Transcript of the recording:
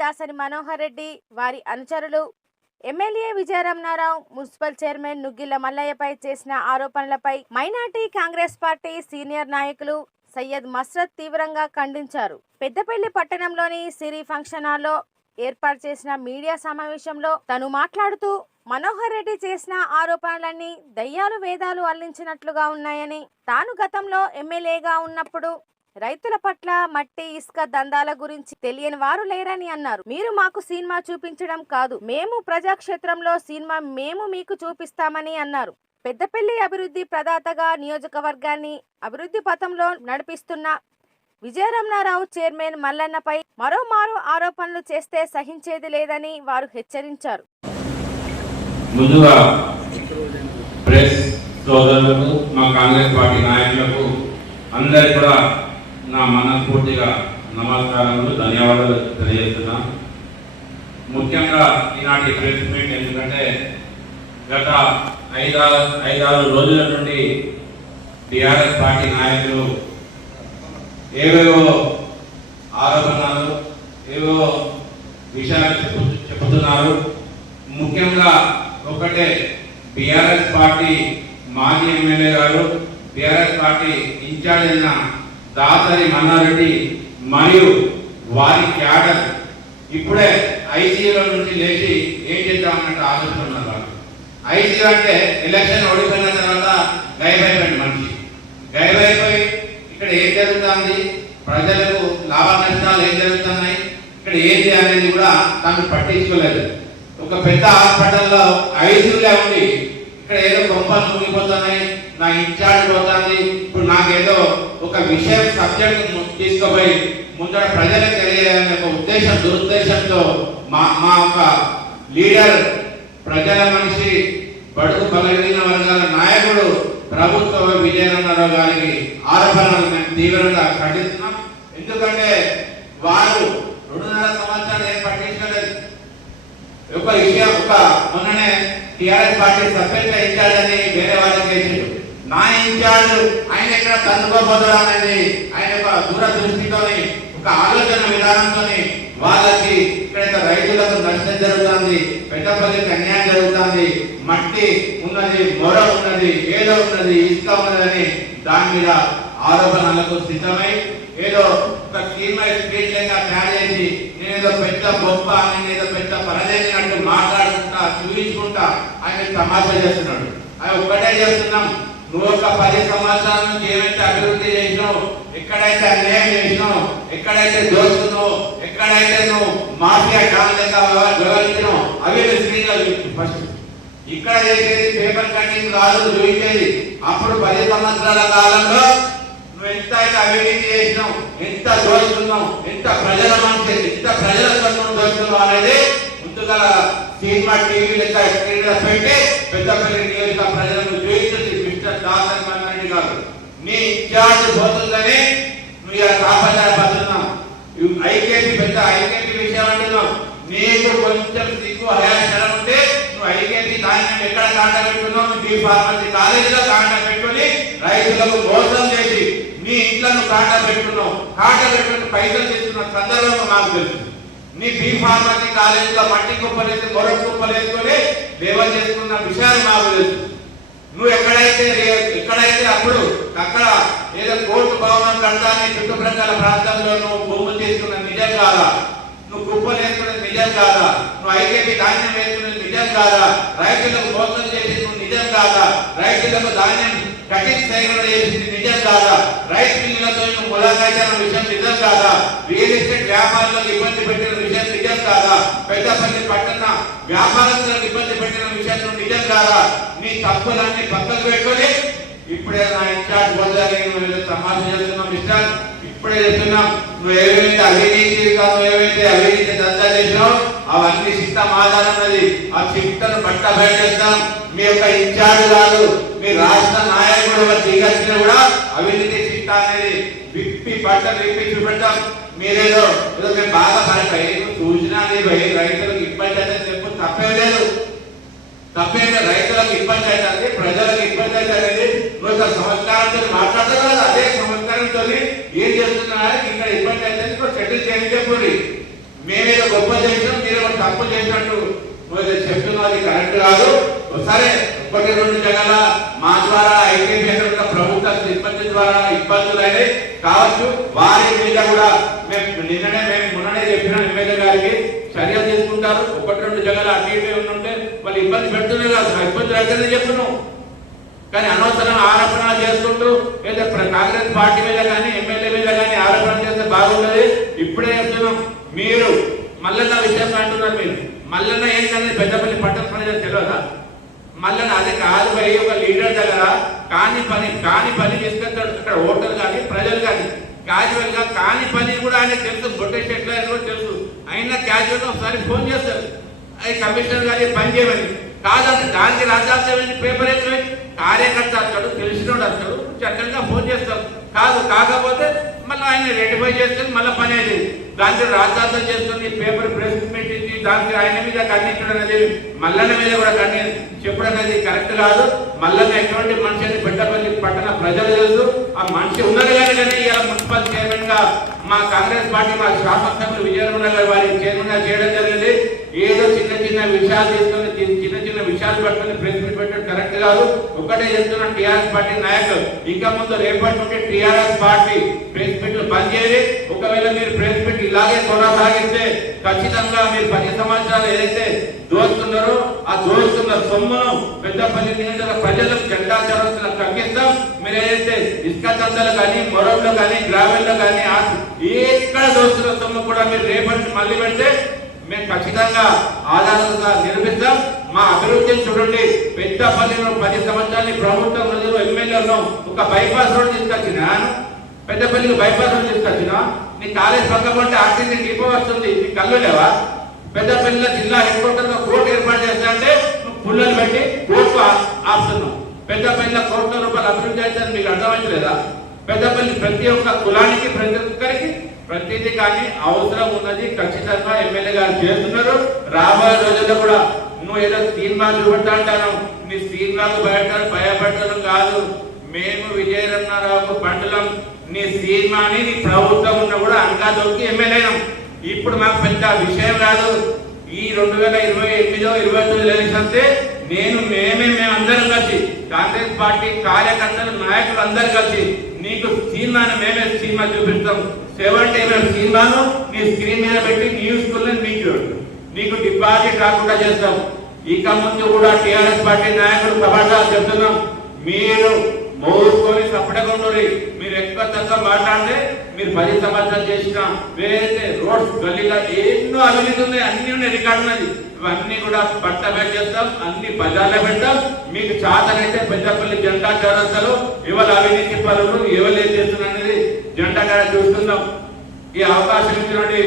దాసరి మనోహర్ రెడ్డి, వారి అనుచరులు MLA Vijaya Ramana Rao, municipal chairman నుగ్గిళ్ల మల్లయ్యపై చేసిన ఆరోపణలపై మైనార్టీ కాంగ్రెస్ పార్టీ సీనియర్ నాయకులు సయ్యద్ మస్రత్ తీవ్రంగా ఖండించారు. పెద్దపల్లి పట్టణంలోని సిరి ఫంక్షన్ హాల్లో ఏర్పాటు చేసిన మీడియా సమావేశంలో తను మాట్లాడుతూ మనోహర్ రెడ్డి చేసిన ఆరోపణలన్నీ దయ్యాలు వేదాలు అల్లించినట్లుగా ఉన్నాయని, తాను గతంలో ఎమ్మెల్యేగా ఉన్నప్పుడు రైతుల పట్ల మట్టి ఇసుక దందాల గురించి తెలియని వారు లేరని అన్నారు. మీరు మాకు సినిమా చూపించడం కాదు, మేము ప్రజాక్షేత్రంలో సినిమా మేము మీకు చూపిస్తామని అన్నారు. పెద్దపల్లి అభివృద్ధి ప్రదాతగా నియోజకవర్గాన్ని అభివృద్ధి పథంలో నడిపిస్తున్న విజయరమణారావు చైర్మన్ మల్లన్నపై మరోమారు ఆరోపణలు చేస్తే సహించేది లేదని వారు హెచ్చరించారు. ముందుగా ప్రెస్ సోదరులకు, మా కాంగ్రెస్ పార్టీ నాయకులకు అందరికీ కూడా నా మనస్ఫూర్తిగా నమస్కారములు, ధన్యవాదాలు తెలియజేస్తున్నాను. ముఖ్యంగా ఈనాటి ప్రెస్ మీట్ ఎందుకంటే గత ఐదారు రోజుల నుండి టీఆర్ఎస్ పార్టీ నాయకులు ఏవేవో ఆరోపణలు, ఏవో విషయాలు చెబుతున్నారు. ముఖ్యంగా ఒకటే, టీఆర్ఎస్ పార్టీ మాజీ ఎమ్మెల్యే గారు, టీఆర్ఎస్ పార్టీ ఇన్ఛార్జ్ అయిన దాసరి మన్నారెడ్డి మరియు వారి క్యాడర్ ఇప్పుడే ఐసీయూలో నుంచి లేచి ఏం చేద్దామన్నట్టు ఆలోచన ఉన్నారు. ఐసీయూ అంటే ఎలక్షన్ ఓడిపోయిన తర్వాత గైబైపోయింది మనిషి. గైబైపోయి ఇక్కడ ఏం జరుగుతుంది, ప్రజలకు లాభ నష్టాలు ఏం జరుగుతున్నాయి, ఇక్కడ ఏంటి అనేది కూడా తను పట్టించుకోలేదు. ఒక పెద్ద హాస్పిటల్లో ఐసీయూలే ఉండి ఇక్కడ ఏదో గొప్పలు ముగిపోతున్నాయి, నా ఇన్ఛార్జ్ పోతుంది, ఇప్పుడు నాకేదో ఒక విషయం సబ్జెక్ట్ తీసుకుపోయి ముందర ప్రజలకు తెలియాలనే ఒక ఉద్దేశం, దురుద్దేశంతో మా ఒక లీడర్, ప్రజల మనిషి, బడుగు బలహీన వర్గాల నాయకుడు ప్రభుత్వ విజయరమణారావు గారికి ఆరోపణలు మేము తీవ్రంగా ఖండిస్తున్నాం. ఎందుకంటే వారు 2.5 సంవత్సరాలు ఏం పట్టించలేదు. ఒక విషయం, మొన్ననే టీఆర్ఎస్ పార్టీ సభ్యుల ఇన్ఛార్జ్ అని వేరే వాళ్ళకి వేసిండు. నా ఇన్ఛార్జ్ ఆయన ఎక్కడ తన్నుకోబోతున్నా అనేది ఆయన ఒక దూరదృష్టితోని, ఒక ఆలోచన విధానంతో వాళ్ళకి ఇక్కడైతే రైతులకు నష్టం జరుగుతుంది, పెద్దపల్లికి అన్యాయం జరుగుతుంది, మట్టి ఉన్నది, మొర ఉన్నది, ఏదో ఉన్నది, ఇసుక ఉన్నదని దాని మీద ఆరోపణలకు సిద్ధమై ఏదో ఒక స్కీమ్ లెక్క తయారు చేసి నేనేదో పెద్ద గొప్ప, నేనేదో పెద్ద పరదేసినట్టు మాట్లాడుకుంటా, చూపించుకుంటా ఆయన తమాషా చేస్తున్నాడు. అది ఒక్కటే చేస్తున్నాం, నువ్వు ఒక 10 సంవత్సరాల నుంచి ఏమైతే అభివృద్ధి చేసినావు, ఎక్కడైతే అన్యాయం చేసినావు, ఎక్కడైతే దోచుకున్నావు, ఎక్కడైతే నువ్వు మాఫియా డాన్ లెక్క వ్యవహరించినావు అవి స్క్రీన్లో ఫస్ట్. ఇక్కడ చేసేది పేపర్ కటింగ్ కాదు, చూపించేది. అప్పుడు 10 సంవత్సరాల కాలంలో నువ్వు ఎంత అయితే అవినీతి చేసినావు, ఎంత దోచుకున్నావు, ఎంత ప్రజల మనిషి, ఎంత ప్రజల సొమ్మును దోచుకున్నావు అనేది ముందుగా సినిమా టీవీ లెక్క స్క్రీన్ లో పెట్టి పెద్దపల్లి నియోజక ప్రజలను చూపించింది. మిస్టర్ దాసరి మన్నారెడ్డి గారు, నీ ఇన్ఛార్జ్ పోతుందని నువ్వు ఇలా కాపాడబడుతున్నావు. ఐకేపీ పెద్ద ఐకేపీ విషయం అంటున్నావు. నీకు కొంచెం సిగ్గు హయాశరం ఉంటే నువ్వు ఐకేపీ ధాన్యం ఎక్కడ కాంట పెట్టుకున్నావు, నువ్వు బీ ఫార్మసీ కాలేజీలో కాంట పెట్టుకుని రైతులకు మోసం చేసి నీ ఇంట్లో నువ్వు కాంట పెట్టుకున్నావు. కాంట పెట్టుకుని పైసలు తీసుకున్న సందర్భంగా మాకు తెలుసు. నీ బీ ఫార్మసీ కాలేజీలో మట్టి కుప్పలేసి మొర కుప్పలేసుకొని లేవల్ చేసుకున్న విషయాలు మాకు తెలుసు. నువ్వు ఎక్కడైతే అప్పుడు అక్కడ ఏదో కోర్టు భవనం కడతాన్ని చుట్టుప్రక్కల ప్రాంతంలో నువ్వు భూములు తీసుకున్న నిజం కాదా, నువ్వు కుప్పలు వేసుకున్నది నిజం కాదా, నువ్వు ఐకేపీ ధాన్యం వేసుకున్నది నిజం కాదా, రైతులకు మోసం చేసేది నిజం కాదా, రైతులకు ధాన్యం కటింగ్ సేకరణ చేసింది నిజం కాదా, రైస్ మిల్లులతో నువ్వు ములాఖాయిన విషయం నిజం కాదా, రియల్ ఎస్టేట్ వ్యాపారులకు ఇబ్బంది పెట్టిన విషయం నిజం కాదా, పెద్దపల్లి పట్టణ వ్యాపారస్తులకు ఇబ్బంది పెట్టిన విషయం నిజం కాదా, నీ తప్పులన్నీ పక్కకు పెట్టుకొని ఇప్పుడే నా ఇన్ఛార్జ్ వద్దని సమాధానం చేస్తున్నాం. ఇన్ఛార్జ్ ఇప్పుడే చెప్తున్నాం, నువ్వు ఏవైతే అవినీతి దందా చేసినావు అవన్నీ సిస్టమ్ ఆధారం ఉన్నది. ఆ సిస్టమ్ బట్ట బయట చేస్తాం. మీ యొక్క ఇన్ఛార్జ్ కాదు, మీ రాష్ట్ర నాయకుడు దిగచ్చిన కూడా అవినీతి సిస్టమ్ అనేది విప్పి బట్టలు విప్పి చూపెట్టాం. మీరేదో మేము బాగా పడిపోయి చూసినా రైతులకు ఇబ్బంది అయితే చెప్పు, తప్పేం లేదు. రైతులకు ఇబ్బంది అవుతుంది, ప్రజలకు ఇబ్బంది అవుతుంది. నువ్వు సంస్కారంతో మాట్లాడతావు కదా, అదే సంస్కారంతో ఏం చేస్తున్నా ఇక్కడ ఇబ్బంది అవుతుంది, సెటిల్ చేయని చెప్పండి. మేమేదో గొప్ప చేసినాం మీరేమో తప్పు చేసినట్టు చెప్తున్నది కరెక్ట్ కాదు. సరే, ఒకటి రెండు జగల మా ద్వారా ఐటీ ప్రభుత్వ సిబ్బంది ద్వారా ఇబ్బందులు అయినాయి కావచ్చు. వారి మీద కూడా మేము మొన్ననే చెప్పిన ఎమ్మెల్యే గారికి చర్యలు తీసుకుంటారు. ఒకటి రెండు జగల అటు ఇటు ఉంటే వాళ్ళు ఇబ్బంది పెడుతున్నారు కాదు, ఇబ్బంది అయితే చెప్తున్నాం. కానీ అనవసరం ఆరోపణలు చేసుకుంటూ లేదా కాంగ్రెస్ పార్టీ మీద కానీ ఎమ్మెల్యే మీద కానీ ఆరోపణ చేస్తే బాగుంటుంది. ఇప్పుడే చెప్తున్నాం, మీరు మల్లన్న విషయం అంటున్నారు. మీరు మల్లన్న ఏంటనేది పెద్దపల్లి పట్టణ ప్రజలు తెలియదా? మల్లన్న అది కాదు పోయి ఒక లీడర్ దగ్గర కాని పని తీసుకెళ్తాడు. అక్కడ ఓటర్ కానీ ప్రజలు కానీ క్యాజువల్ గా కాని పని కూడా ఆయన తెలుసు, బొట్టేసి ఎట్లా కూడా తెలుసు. అయినా క్యాజువల్ గా ఒకసారి ఫోన్ చేస్తారు, అది కమిషనర్ గారి పని చేయమని. కాదంటే దానికి రాజ్యాంగం పేపర్ వేసి కార్యకర్త వస్తాడు, తెలిసినోడు వస్తాడు, చక్కగా ఫోన్ చేస్తాడు. కాకపోతే మళ్ళీ ఆయన రెటిఫై చేసుకుని మళ్ళీ పని అయింది. దానికి రాజ్యాంగం చేసుకుని పేపర్ ప్రెస్ మీట్ ఇచ్చి దానికి ఆయన మీద ఖండించడం అనేది, మల్లన్న మీద కూడా చెప్పడం అనేది కరెక్ట్ కాదు. మల్లన్న ఎటువంటి మనిషి అని పెద్దపల్లి పట్టణ ప్రజలు తెలుసు. ఆ మనిషి ఉన్నది కానీ ఇలా మున్సిపల్ చైర్మన్ గా మా కాంగ్రెస్ పార్టీ మా శాసనసభ్యులు విజయనగరం గారు వారి చైర్మన్ గా చేయడం జరిగింది. ఏదో చిన్న విషయాలు తీసుకొని చిన్న విషయాలు పట్టుకుని ప్రెస్ మీట్ పెట్టడం కరెక్ట్ కాదు. ఒకటే చెప్తున్నా, టీఆర్ఎస్ పార్టీ నాయకులు ఇంకా ముందు రేపటి నుండి టీఆర్ఎస్ పార్టీ ప్రెస్ మీట్లు బంద్ చేయాలి. ఒకవేళ మీరు ప్రెస్ మీట్ ఇలాగే కొనసాగిస్తే ఖచ్చితంగా మీరు 10 సంవత్సరాలు ఏదైతే దోస్తున్నారో ఆ దోస్తున్న సొమ్మును పెద్దపల్లి నియోజకవర్గ ప్రజలకు జెండా చరస్తులకు తగ్గిస్తాం. మీరు ఏదైతే ఇసుక దందలు కానీ మొరల్లో కానీ గ్రావెల్లో కానీ ఎక్కడ దోస్తున్న సొమ్ము కూడా మీరు రేపటి మళ్ళీ పెడితే మేము ఖచ్చితంగా ఆధారంగా నిరూపిస్తాం. మా అభివృద్ధిని చూడండి. పెద్దపల్లిలో 10 సంవత్సరాలు ప్రభుత్వం రోజులు ఎమ్మెల్యేలో ఒక బైపాస్ రోడ్ తీసుకొచ్చిన, పెద్దపల్లికి బైపాస్ రోడ్ తీసుకొచ్చిన, నీ కాలేజ్ పక్కపంటే ఆర్టీసీ డిపో వస్తుంది, నీ కళ్ళు లేవా? పెద్దపల్లిలో జిల్లా హెడ్ క్వార్టర్ లో కోర్టు ఏర్పాటు చేస్తా అంటే నువ్వు పుల్లలు పెట్టి కోర్టు ఆపుతున్నావు. పెద్దపల్లిలో కోట్ల రూపాయలు అభివృద్ధి అయితే మీకు అర్థమైంచలేదా? పెద్దపల్లి ప్రతి ఒక్క కులానికి ప్రతి ఒక్కరికి ప్రతిదీ కానీ అవసరం ఉన్నది. ఖచ్చితంగా ఎమ్మెల్యే గారు చేస్తున్నారు. రాబోయే రోజుల్లో కూడా నువ్వు ఏదో సినిమాలు చూపెడతా అంటాను, నీ సినిమాకు భయపడటం కాదు. మేము విజయరమణారావుకు బండలం నీ సినిమాని నీ ప్రభుత్వం ఉన్న కూడా అంగా దొరికి ఎమ్మెల్యేనం. ఇప్పుడు మాకు పెద్ద విషయం కాదు. ఈ 2028-29 ఎలక్షన్ అంటే మేమందరం కలిసి కాంగ్రెస్ పార్టీ కార్యకర్తలు నాయకులు అందరూ కలిసి నీకు సినిమాను మేమే సినిమా చూపిస్తాం. 70 సినిమాను నీ స్క్రీన్ మీద పెట్టి న్యూస్ నీకు డిపాజిట్ రాకుండా చేస్తాం. ఇక ముందు కూడా టీఆర్ఎస్ పార్టీ నాయకులు ఖబర్దార్ చెప్తున్నాం, మీరు మోసుకొని సపడకుండ్రి. మీరు ఎక్కువ తక్కువ మాట్లాడితే మీరు 10 సంవత్సరాలు చేసిన వేరే రోడ్స్ గల్లీలో ఎన్నో అవినీతి ఉన్నాయి, అన్ని ఉన్నాయి, రికార్డు ఉన్నది. ఇవన్నీ కూడా పట్ట చేస్తాం, అన్ని బజార్లో పెడతాం. మీకు చాతనైతే పెద్దపల్లి జెండా చౌరస్తాలో ఎవరు అవినీతి పనులు ఎవరు ఏం చేస్తున్నారు అనేది జెండా కాడ చూస్తున్నాం. ఈ అవకాశం ఇచ్చినటువంటి